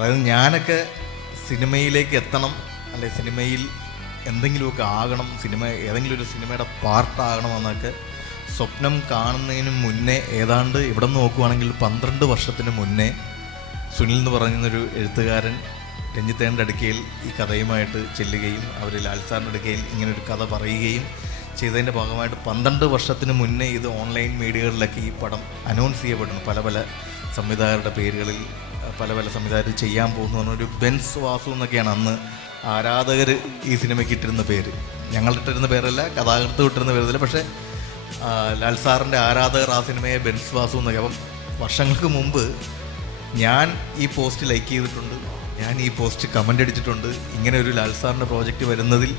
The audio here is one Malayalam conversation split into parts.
അതായത് ഞാനൊക്കെ സിനിമയിലേക്ക് എത്തണം അല്ലെ സിനിമയിൽ എന്തെങ്കിലുമൊക്കെ ആകണം സിനിമ ഏതെങ്കിലും ഒരു സിനിമയുടെ പാർട്ടാകണം എന്നൊക്കെ സ്വപ്നം കാണുന്നതിന് മുന്നേ ഏതാണ്ട് ഇവിടെ നിന്ന് നോക്കുവാണെങ്കിൽ പന്ത്രണ്ട് വർഷത്തിന് മുന്നേ സുനിൽ എന്ന് പറയുന്നൊരു എഴുത്തുകാരൻ രഞ്ജിത്തേന്റെ അടുക്കയിൽ ഈ കഥയുമായിട്ട് ചെല്ലുകയും അവർ ലാൽ സാറിന്റെ അടുക്കയിൽ ഇങ്ങനൊരു കഥ പറയുകയും ചെയ്തതിന്റെ ഭാഗമായിട്ട് പന്ത്രണ്ട് വർഷത്തിന് മുന്നേ ഇത് ഓൺലൈൻ മീഡിയകളിലൊക്കെ ഈ പടം അനൗൺസ് ചെയ്യപ്പെടുന്നു. പല പല സംവിധായകരുടെ പേരുകളിൽ പല പല സംവിധായകർ ചെയ്യാൻ പോകുന്നു പറഞ്ഞൊരു ബെൻസ് വാസു എന്നൊക്കെയാണ് അന്ന് ആരാധകർ ഈ സിനിമയ്ക്ക് ഇട്ടിരുന്ന പേര്. ഞങ്ങൾ ഇട്ടിരുന്ന പേരല്ല കഥാകൃത്ത് ഇട്ടിരുന്ന പേരല്ല പക്ഷേ ലാൽ സാറിന്റെ ആരാധകർ ആ സിനിമയെ ബെൻസ് വാസു എന്നൊക്കെ. അപ്പം വർഷങ്ങൾക്ക് മുമ്പ് ഞാൻ ഈ പോസ്റ്റ് ലൈക്ക് ചെയ്തിട്ടുണ്ട് ഞാൻ ഈ പോസ്റ്റ് കമന്റ് അടിച്ചിട്ടുണ്ട്. ഇങ്ങനെ ഒരു ലാൽ സാറിന്റെ പ്രോജക്റ്റ് വരുന്നതിൽ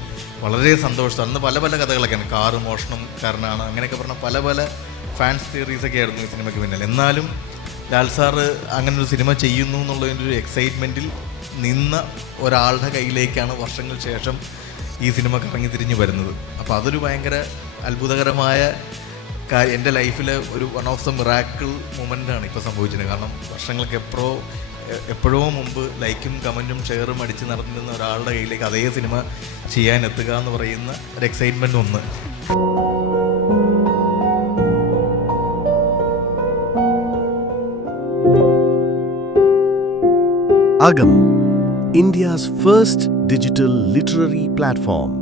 വളരെ സന്തോഷം അന്ന് പല പല കഥകളൊക്കെയാണ് കാറ് മോഷണം കാരണമാണ് അങ്ങനെയൊക്കെ പറഞ്ഞ പല പല ഫാൻസ് തിയറീസൊക്കെ ആയിരുന്നു ഈ സിനിമയ്ക്ക് പിന്നിൽ. എന്നാലും ലാൽ സാറ് അങ്ങനെ ഒരു സിനിമ ചെയ്യുന്നു എന്നുള്ളതിന്റെ ഒരു എക്സൈറ്റ്മെന്റിൽ നിന്ന ഒരാളുടെ കയ്യിലേക്കാണ് വർഷങ്ങൾ ശേഷം ഈ സിനിമ കറങ്ങി തിരിഞ്ഞു വരുന്നത്. അപ്പോൾ അതൊരു ഭയങ്കര അത്ഭുതകരമായ കാര്യം എന്റെ ലൈഫിലെ ഒരു വൺ ഓഫ് ദ മിറാക്കിൾ മൊമെന്റാണ് ഇപ്പോൾ സംഭവിച്ചത് കാരണം വർഷങ്ങൾക്ക് എപ്പോഴോ എപ്പോഴോ മുമ്പ് ലൈക്കും കമന്റും ഷെയറും അടിച്ച് നടന്നിരുന്ന ഒരാളുടെ കയ്യിലേക്ക് അതേ സിനിമ ചെയ്യാൻ എത്തുക എന്ന് പറയുന്ന ഒരു എക്സൈറ്റ്മെന്റ് ഒന്ന്. Agam, India's first digital literary platform.